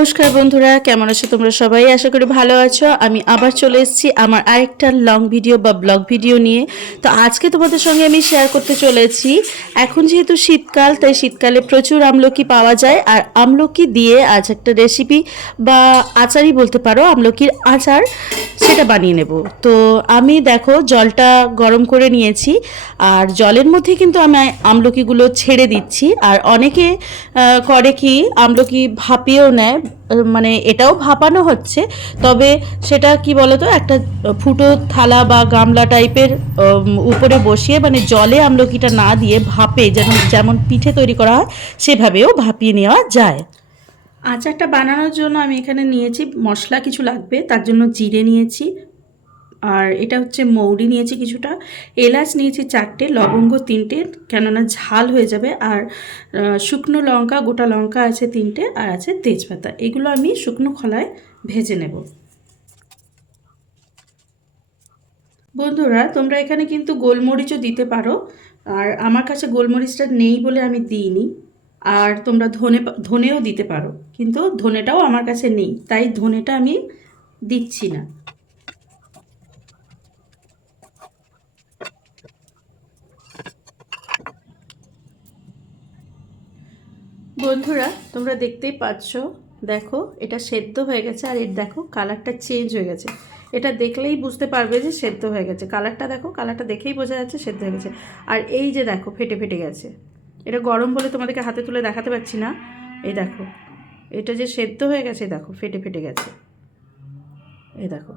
নমস্কার বন্ধুরা, কেমন আছো তোমরা সবাই? আশা করি ভালো আছো। আমি আবার চলে এসেছি আমার আরেকটা লং ভিডিও বা ব্লগ ভিডিও নিয়ে। তো আজকে তোমাদের সঙ্গে আমি শেয়ার করতে চলেছি, এখন যেহেতু শীতকাল, তাই শীতকালে প্রচুর আমলকি পাওয়া যায়। আর আমলকি দিয়ে আজ একটা রেসিপি বা আচারই বলতে পারো, আমলকির আচার, সেটা বানিয়ে নেব। তো আমি দেখো জলটা গরম করে নিয়েছি, আর জলের মধ্যে কিন্তু আমি আমলকিগুলো ছেড়ে দিচ্ছি। আর অনেকে করে কি, আমলকি ভাপিয়েও নেয়, মানে এটাও ভাপানো হচ্ছে। তবে সেটা কি বলতো, একটা ফুটো থালা বা গামলা টাইপের উপরে বসিয়ে, মানে জলে আমলকিটা না দিয়ে ভাপে, যেমন পিঠে তৈরি করা হয় সেভাবেও ভাপিয়ে নেওয়া যায়। আচারটা বানানোর জন্য আমি এখানে নিয়েছি মশলা, কিছু লাগবে তার জন্য জিরে নিয়েছি, আর এটা হচ্ছে মৌরি নিয়েছি কিছুটা, এলাচ নিয়েছি 4টে, লবঙ্গ 3টে, কেননা ঝাল হয়ে যাবে, আর শুকনো লঙ্কা, গোটা লঙ্কা আছে 3টে, আর আছে তেজপাতা। এগুলো আমি শুকনো খোলায় ভেজে নেব। বন্ধুরা, তোমরা এখানে কিন্তু গোলমরিচও দিতে পারো, আর আমার কাছে গোলমরিচটা নেই বলে আমি দিইনি। আর তোমরা ধনেও দিতে পারো, কিন্তু ধনেটাও আমার কাছে নেই, তাই ধনেটা আমি দিচ্ছি না। বন্ধুরা, তোমরা দেখতেই পাচ্ছ, দেখো এটা সেদ্ধ হয়ে গেছে, আর এর দেখো কালারটা চেঞ্জ হয়ে গেছে। এটা দেখলেই বুঝতে পারবে যে সেদ্ধ হয়ে গেছে। কালারটা দেখো, কালারটা দেখেই বোঝা যাচ্ছে সেদ্ধ হয়ে গেছে। আর এই যে দেখো ফেটে ফেটে গেছে, এটা গরম বলে তোমাদেরকে হাতে তুলে দেখাতে পারছি না। এই দেখো, এটা যে সেদ্ধ হয়ে গেছে, দেখো ফেটে ফেটে গেছে। এই দেখো,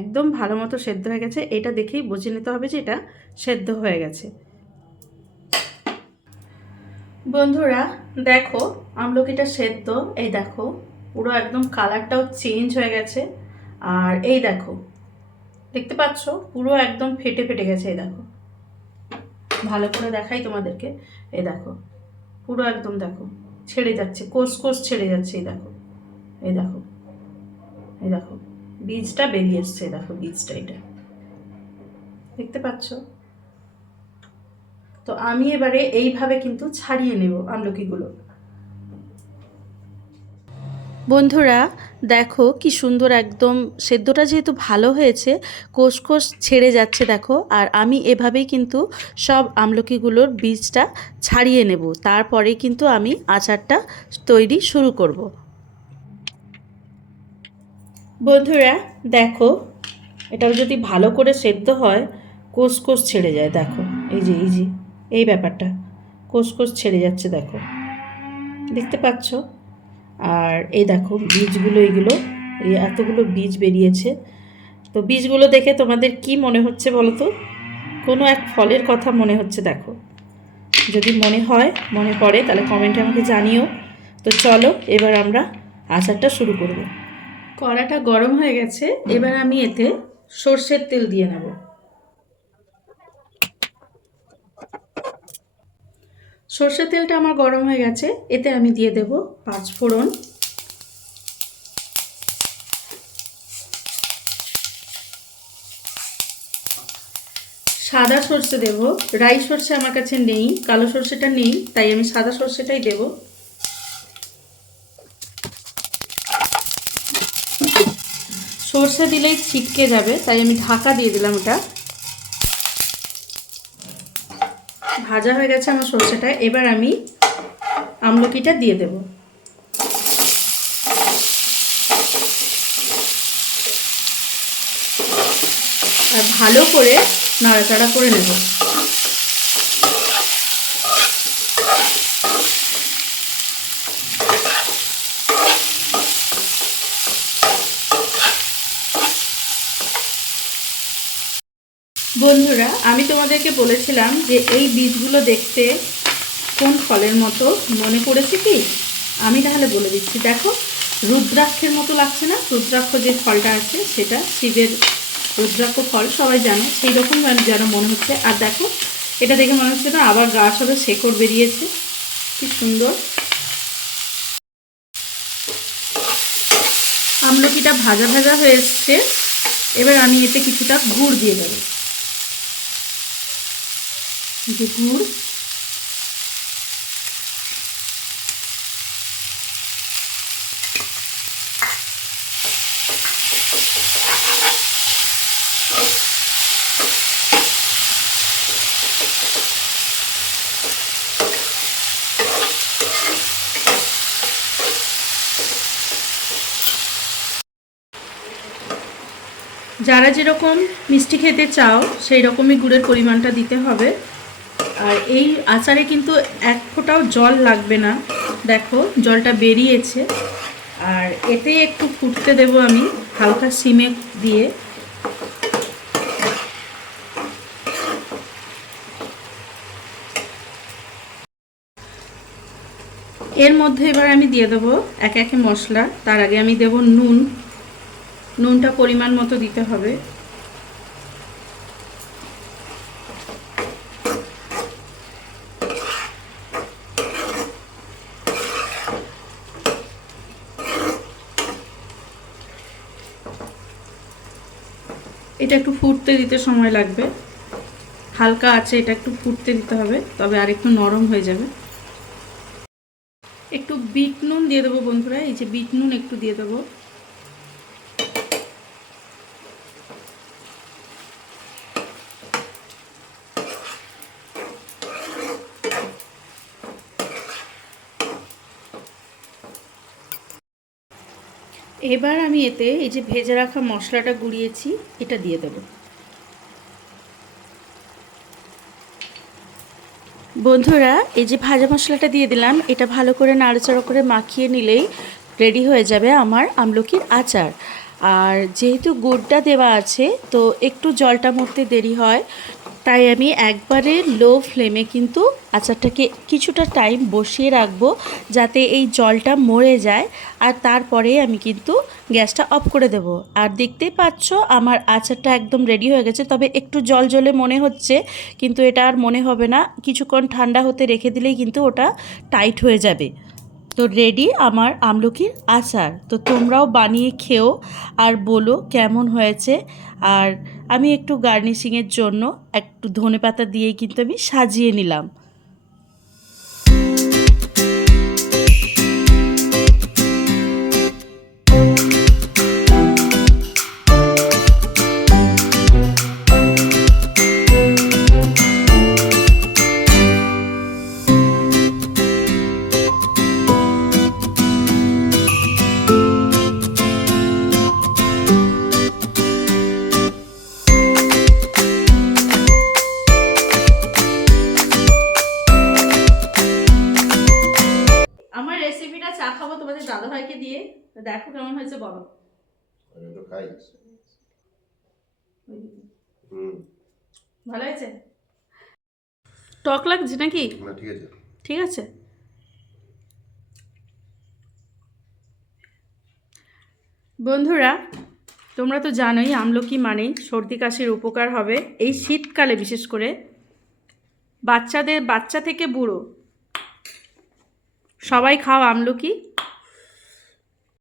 একদম ভালো মতো সেদ্ধ হয়ে গেছে। এটা দেখেই বুঝে নিতে হবে যে এটা সেদ্ধ হয়ে গেছে। বন্ধুরা দেখো, আমলকিটা সেদ্ধ, এই দেখো পুরো একদম কালারটাও চেঞ্জ হয়ে গেছে। আর এই দেখো, দেখতে পাচ্ছ পুরো একদম ফেটে ফেটে গেছে। এই দেখো, ভালো করে দেখাই তোমাদেরকে। এই দেখো পুরো একদম দেখো ছেড়ে যাচ্ছে, কোষ কোষ ছেড়ে যাচ্ছে। এই দেখো, এই দেখো, এই দেখো বীজটা বেরিয়ে এসছে। এই দেখো বীজটা, এটা দেখতে পাচ্ছ? তো আমি এবারে এইভাবে কিন্তু ছাড়িয়ে নেব আমলকিগুলো। বন্ধুরা দেখো কি সুন্দর, একদম সেদ্ধটা যেহেতু ভালো হয়েছে, কোষ কোষ ছেড়ে যাচ্ছে দেখো। আর আমি এভাবেই কিন্তু সব আমলকিগুলোর বীজটা ছাড়িয়ে নেব, তারপরে কিন্তু আমি আচারটা তৈরি শুরু করব। বন্ধুরা দেখো, এটাও যদি ভালো করে সেদ্ধ হয়, কোষ কোষ ছেড়ে যায়। দেখো এই যে এই ব্যাপারটা, কোষ কোষ ছেড়ে যাচ্ছে, দেখো দেখতে পাচ্ছ? আর এই দেখো বীজগুলো, এগুলো এই এতগুলো বীজ বেরিয়েছে। তো বীজগুলো দেখে তোমাদের কি মনে হচ্ছে বলো তো? কোনো এক ফলের কথা মনে হচ্ছে দেখো। যদি মনে পড়ে তাহলে কমেন্টে আমাকে জানিও। তো চলো এবার আমরা আচারটা শুরু করব। কড়াটা গরম হয়ে গেছে, এবার আমি এতে সর্ষের তেল দিয়ে নেব। সর্ষের তেলটা আমার গরম হয়ে গেছে, এতে আমি দিয়ে দেব 5 ফোড়ন, সাদা সর্ষে দেব। রাই সর্ষে আমার কাছে নেই, কালো সর্ষেটা নেই, তাই আমি সাদা সর্ষেটাই দেব। সর্ষে দিলেই ছিটকে যাবে, তাই আমি ঢাকা দিয়ে দিলাম। ওটা ভাজা হয়ে গেছে আমার সর্ষেটা, এবার আমি আমলকিটা দিয়ে দেব। আর ভালো করে নাড়াচাড়া করে নেব। বন্ধুরা, আমি তোমাদেরকে বলেছিলাম যে এই বীজগুলো দেখতে কোন ফলের মতো মনে পড়েছে কি? আমি তাহলে বলে দিচ্ছি। দেখো, রুদ্রাক্ষের মতো লাগছে না? রুদ্রাক্ষ যে ফলটা আছে, সেটা শিবের রুদ্রাক্ষ ফল সবাই জানে, সেই রকম যেন মনে হচ্ছে। আর দেখো, এটা দেখে মনে হচ্ছে না আবার গাছ হবে, শেকড় বেরিয়েছে, কি সুন্দর। আমলকিটা ভাজা ভাজা হয়ে এসছে, এবার আমি এতে কিছুটা গুড় দিয়ে দেবো। যে গুড়, যারা যেরকম মিষ্টি খেতে চাও সেই রকমই গুড়ের পরিমাণটা দিতে হবে। আর এই আচারে কিন্তু এক ফোঁটাও জল লাগবে না, দেখো জলটা বেরিয়েছে। আর এতে একটু ফুটতে দেব আমি হালকা সিমে দিয়ে। এর মধ্যে এবার আমি দিয়ে দেবো এক একে মশলা। তার আগে আমি দেব নুন। নুনটা পরিমাণ মতো দিতে হবে। এটা একটু ফুটতে দিতে সময় লাগবে, হালকা আছে, এটা একটু ফুটতে দিতে হবে, তবে আর একটু নরম হয়ে যাবে। একটু বিট নুন দিয়ে দেবো বন্ধুরা, এই যে বিট নুন একটু দিয়ে দেবো। এবার আমি এতে এই যে ভেজে রাখা মশলাটা গুঁড়িয়েছি এটা দিয়ে দেব। বন্ধুরা এই যে ভাজা মশলাটা দিয়ে দিলাম, এটা ভালো করে নাড়াচাড়া করে মাখিয়ে নিলেই রেডি হয়ে যাবে আমার আমলকির আচার। আর যেহেতু গুড়টা দেওয়া আছে তো একটু জলটা মরতে দেরি হয়, তাই আমি একবারে লো ফ্লেমে কিন্তু আচারটাকে কিছুটা টাইম বসিয়ে রাখবো যাতে এই জলটা মরে যায়। আর তারপরে আমি কিন্তু গ্যাসটা অফ করে দেব। আর দেখতেই পাচ্ছ আমার আচারটা একদম রেডি হয়ে গেছে, তবে একটু জল জলে মনে হচ্ছে, কিন্তু এটা আর মনে হবে না, কিছুক্ষণ ঠান্ডা হতে রেখে দিলেই কিন্তু ওটা টাইট হয়ে যাবে। তো রেডি আমার আমলকির আচার। তো তোমরাও বানিয়ে খেও আর বলো কেমন হয়েছে। আর আমি একটু গার্নিশিংয়ের জন্য একটু ধনেপাতা দিয়েই কিন্তু আমি সাজিয়ে নিলাম। আমার রেসিপিটা চা খাবো তোমাদের দাদাভাইকে দিয়ে, দেখো কেমন হয়েছে বলো। ভালো হয়েছে? টক লাগছে নাকি? না, ঠিক আছে। ঠিক আছে। বন্ধুরা তোমরা তো জানোই আমলকি মানেই সর্দি কাশির উপকার হবে এই শীতকালে, বিশেষ করে বাচ্চা থেকে বুড়ো সবাই খাও আমলকি।